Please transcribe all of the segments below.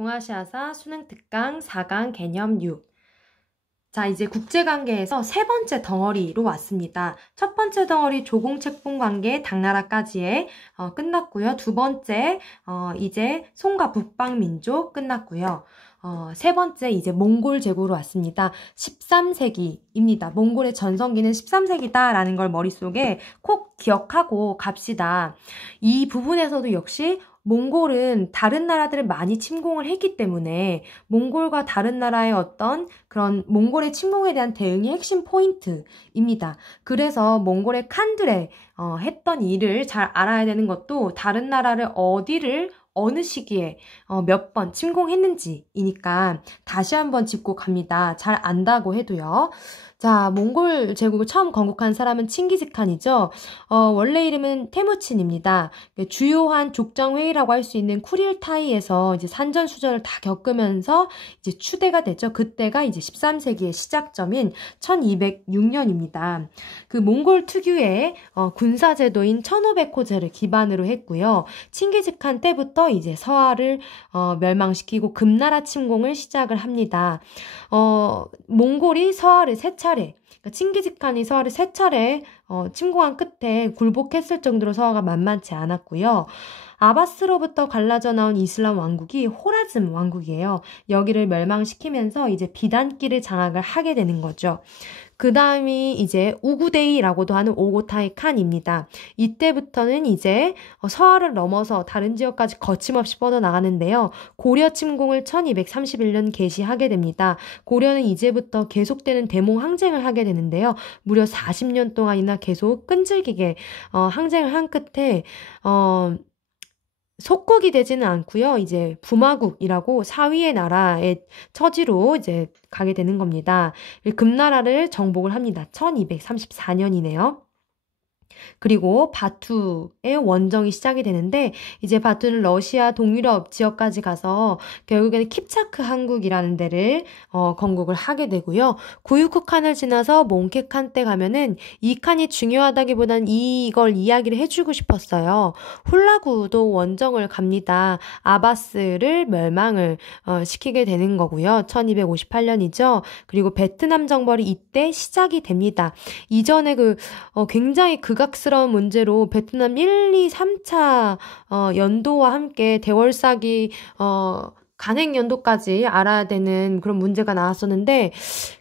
동아시아사 수능 특강 4강 개념 6. 자, 이제 국제관계에서 세 번째 덩어리로 왔습니다. 첫 번째 덩어리 조공책봉관계 당나라까지의 끝났고요. 두 번째 이제 송과 북방민족 끝났고요. 세 번째 이제 몽골 제국으로 왔습니다. 13세기입니다. 몽골의 전성기는 13세기다라는 걸 머릿속에 꼭 기억하고 갑시다. 이 부분에서도 역시 몽골은 다른 나라들을 많이 침공을 했기 때문에 몽골과 다른 나라의 어떤 그런 몽골의 침공에 대한 대응이 핵심 포인트입니다. 그래서 몽골의 칸들에 했던 일을 잘 알아야 되는 것도 다른 나라를 어디를 어느 시기에 몇 번 침공했는지이니까 다시 한번 짚고 갑니다. 잘 안다고 해도요. 자, 몽골 제국을 처음 건국한 사람은 칭기즈칸이죠. 원래 이름은 테무친입니다. 주요한 족정회의라고 할 수 있는 쿠릴타이에서 이제 산전수전을 다 겪으면서 이제 추대가 됐죠. 그때가 이제 13세기의 시작점인 1206년입니다. 그 몽골 특유의 군사제도인 1500호제를 기반으로 했고요. 칭기즈칸 때부터 이제 서하를 멸망시키고 금나라 침공을 시작을 합니다. 몽골이 서하를 세 차례, 그러니까 칭기즈칸이 서하를 세 차례 침공한 끝에 굴복했을 정도로 서하가 만만치 않았고요. 아바스로부터 갈라져 나온 이슬람 왕국이 호라즘 왕국이에요. 여기를 멸망시키면서 이제 비단길을 장악을 하게 되는 거죠. 그 다음이 이제 우구데이라고도 하는 오고타이 칸입니다. 이때부터는 이제 서하를 넘어서 다른 지역까지 거침없이 뻗어나가는데요. 고려 침공을 1231년 개시하게 됩니다. 고려는 이제부터 계속되는 대몽 항쟁을 하게 되는데요. 무려 40년 동안이나 계속 끈질기게 항쟁을 한 끝에 속국이 되지는 않고요. 이제 부마국이라고 사위의 나라의 처지로 이제 가게 되는 겁니다. 금나라를 정복을 합니다. 1234년이네요. 그리고 바투의 원정이 시작이 되는데 이제 바투는 러시아 동유럽 지역까지 가서 결국에는 킵차크 항국이라는 데를 건국을 하게 되고요. 구유쿠 칸을 지나서 몽케 칸 때 가면은 이 칸이 중요하다기보단 이걸 이야기를 해주고 싶었어요. 훌라구도 원정을 갑니다. 아바스를 멸망을 시키게 되는 거고요. 1258년이죠. 그리고 베트남 정벌이 이때 시작이 됩니다. 이전에 굉장히 극악스러운 문제로 베트남 1, 2, 3차 연도와 함께 대월사기 간행 연도까지 알아야 되는 그런 문제가 나왔었는데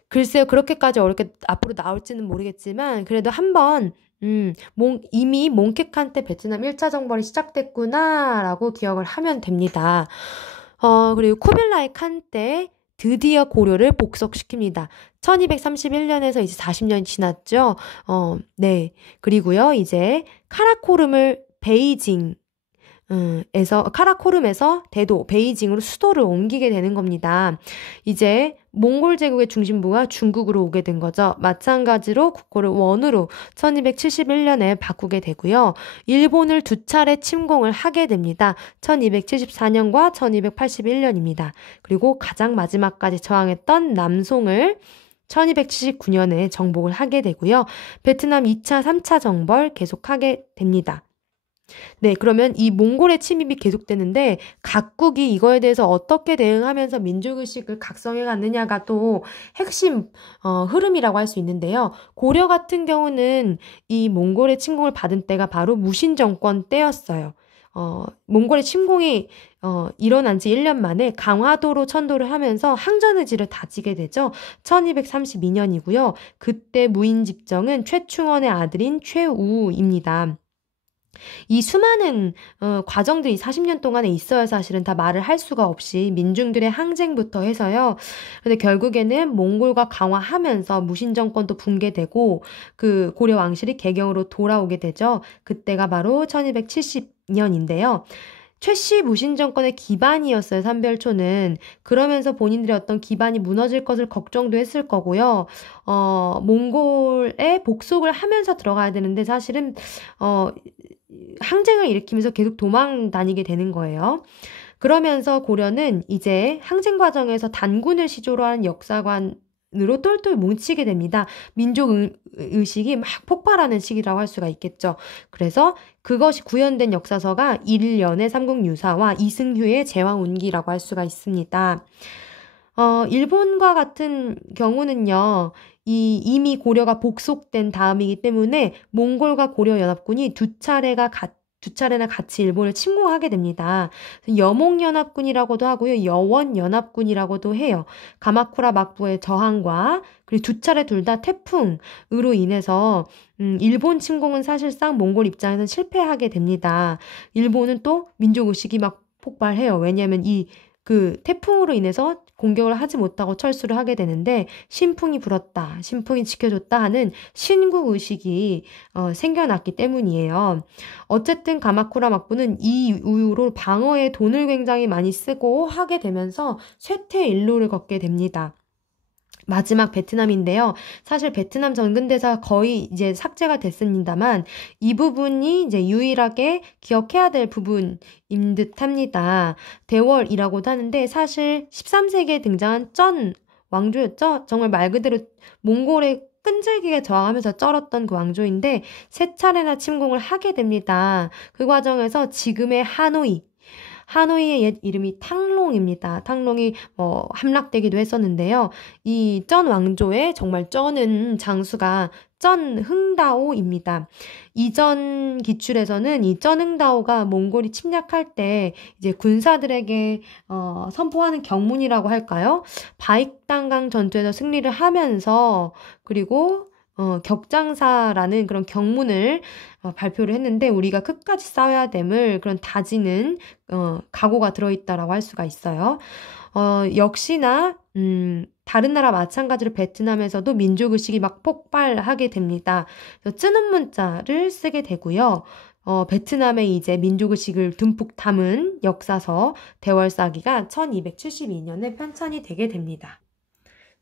글쎄요, 그렇게까지 어렵게 앞으로 나올지는 모르겠지만 그래도 한번 이미 몽케칸 때 베트남 1차 정벌이 시작됐구나 라고 기억을 하면 됩니다. 그리고 쿠빌라이 칸 때 드디어 고려를 복속시킵니다. 1231년에서 이제 40년이 지났죠. 네. 그리고요, 이제 카라코름을 카라코름에서 대도, 베이징으로 수도를 옮기게 되는 겁니다. 이제 몽골 제국의 중심부가 중국으로 오게 된 거죠. 마찬가지로 국호를 원으로 1271년에 바꾸게 되고요. 일본을 두 차례 침공을 하게 됩니다. 1274년과 1281년입니다. 그리고 가장 마지막까지 저항했던 남송을 1279년에 정복을 하게 되고요. 베트남 2차, 3차 정벌 계속하게 됩니다. 네, 그러면 이 몽골의 침입이 계속되는데 각국이 이거에 대해서 어떻게 대응하면서 민족의식을 각성해 갔느냐가 또 핵심 흐름이라고 할 수 있는데요. 고려 같은 경우는 이 몽골의 침공을 받은 때가 바로 무신정권 때였어요. 몽골의 침공이 일어난 지 1년 만에 강화도로 천도를 하면서 항전의지를 다지게 되죠. 1232년이고요. 그때 무인집정은 최충원의 아들인 최우입니다. 이 수많은 과정들이 40년 동안에 있어야 사실은 다 말을 할 수가 없이 민중들의 항쟁부터 해서요. 근데 결국에는 몽골과 강화하면서 무신정권도 붕괴되고 그 고려 왕실이 개경으로 돌아오게 되죠. 그때가 바로 1270년인데요. 최씨 무신정권의 기반이었어요, 삼별초는. 그러면서 본인들의 어떤 기반이 무너질 것을 걱정도 했을 거고요. 몽골에 복속을 하면서 들어가야 되는데 사실은 항쟁을 일으키면서 계속 도망 다니게 되는 거예요. 그러면서 고려는 이제 항쟁 과정에서 단군을 시조로 하는 역사관 으로 똘똘 뭉치게 됩니다. 민족 의식이 막 폭발하는 시기라고 할 수가 있겠죠. 그래서 그것이 구현된 역사서가 일련의 삼국유사와 이승휴의 제왕운기라고 할 수가 있습니다. 일본과 같은 경우는요, 이미 고려가 복속된 다음이기 때문에 몽골과 고려 연합군이 두 차례나 같이 일본을 침공하게 됩니다. 여몽연합군이라고도 하고요. 여원연합군이라고도 해요. 가마쿠라 막부의 저항과 그리고 두 차례 둘 다 태풍으로 인해서 일본 침공은 사실상 몽골 입장에서는 실패하게 됩니다. 일본은 또 민족의식이 막 폭발해요. 왜냐하면 그 태풍으로 인해서 공격을 하지 못하고 철수를 하게 되는데 신풍이 불었다, 신풍이 지켜줬다 하는 신국의식이 생겨났기 때문이에요. 어쨌든 가마쿠라 막부는 이 이후로 방어에 돈을 굉장히 많이 쓰고 하게 되면서 쇠퇴일로를 걷게 됩니다. 마지막 베트남인데요. 사실 베트남 전근대사가 거의 이제 삭제가 됐습니다만 이 부분이 이제 유일하게 기억해야 될 부분인 듯 합니다. 대월이라고도 하는데 사실 13세기에 등장한 쩐 왕조였죠. 정말 말 그대로 몽골에 끈질기게 저항하면서 쩔었던 그 왕조인데 세 차례나 침공을 하게 됩니다. 그 과정에서 지금의 하노이의 옛 이름이 탕롱입니다. 탕롱이 함락되기도 했었는데요. 이 쩐 왕조의 정말 쩌는 장수가 쩐 흥다오입니다. 이전 기출에서는 이 쩐 흥다오가 몽골이 침략할 때 이제 군사들에게 선포하는 경문이라고 할까요? 바익단강 전투에서 승리를 하면서 그리고 격장사라는 그런 경문을 발표를 했는데 우리가 끝까지 싸워야 됨을 그런 다지는 각오가 들어있다라고 할 수가 있어요. 역시나 다른 나라 마찬가지로 베트남에서도 민족의식이 막 폭발하게 됩니다. 그래서 쯔는 문자를 쓰게 되고요. 베트남의 이제 민족의식을 듬뿍 담은 역사서 대월사기가 1272년에 편찬이 되게 됩니다.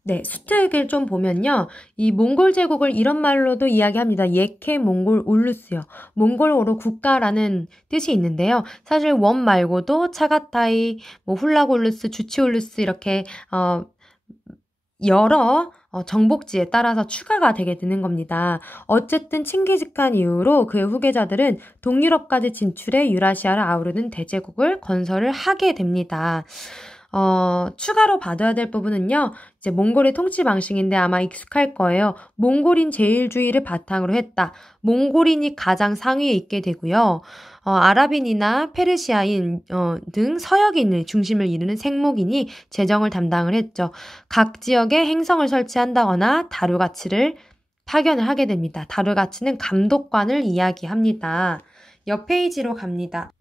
네, 수택을 좀 보면요. 이 몽골 제국을 이런 말로도 이야기합니다. 예케 몽골 울루스요. 몽골어로 국가라는 뜻이 있는데요. 사실 원 말고도 차가타이, 훌라골루스, 주치올루스 이렇게 여러 정복지에 따라서 추가가 되게 되는 겁니다. 어쨌든 칭기즈칸 이후로 그의 후계자들은 동유럽까지 진출해 유라시아를 아우르는 대제국을 건설을 하게 됩니다. 추가로 봐둬야 될 부분은요, 이제 몽골의 통치 방식인데 아마 익숙할 거예요. 몽골인 제일주의를 바탕으로 했다. 몽골인이 가장 상위에 있게 되고요. 아랍인이나 페르시아인 등 서역인의 중심을 이루는 생목인이 재정을 담당을 했죠. 각 지역에 행성을 설치한다거나 다루가치를 파견을 하게 됩니다. 다루가치는 감독관을 이야기합니다. 옆 페이지로 갑니다.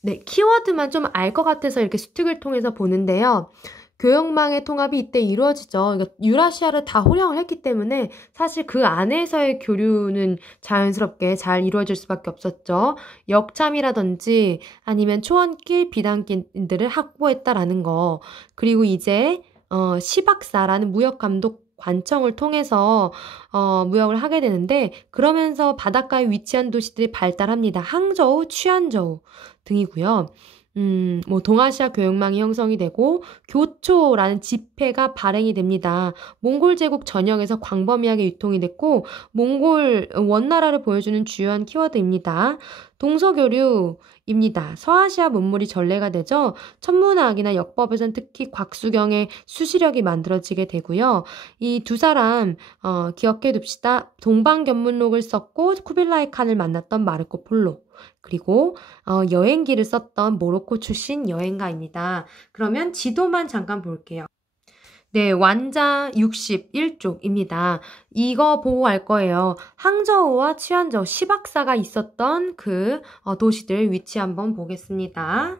네, 키워드만 좀 알 것 같아서 이렇게 수특을 통해서 보는데요. 교역망의 통합이 이때 이루어지죠. 유라시아를 다 호령을 했기 때문에 사실 그 안에서의 교류는 자연스럽게 잘 이루어질 수밖에 없었죠. 역참이라든지 아니면 초원길, 비단길들을 확보했다라는 거. 그리고 이제 시박사라는 무역감독 관청을 통해서 무역을 하게 되는데 그러면서 바닷가에 위치한 도시들이 발달합니다. 항저우, 취안저우 등이고요. 동아시아 교역망이 형성이 되고 교초라는 지폐가 발행이 됩니다. 몽골 제국 전역에서 광범위하게 유통이 됐고 몽골 원나라를 보여주는 주요한 키워드입니다. 동서교류입니다. 서아시아 문물이 전래가 되죠. 천문학이나 역법에서는 특히 곽수경의 수시력이 만들어지게 되고요. 이 두 사람 기억해 둡시다. 동방견문록을 썼고 쿠빌라이 칸을 만났던 마르코 폴로. 그리고 여행기를 썼던 모로코 출신 여행가입니다. 그러면 지도만 잠깐 볼게요. 네, 완자 61쪽입니다. 이거 보고 갈 거예요. 항저우와 취안저우, 시박사가 있었던 그 도시들 위치 한번 보겠습니다.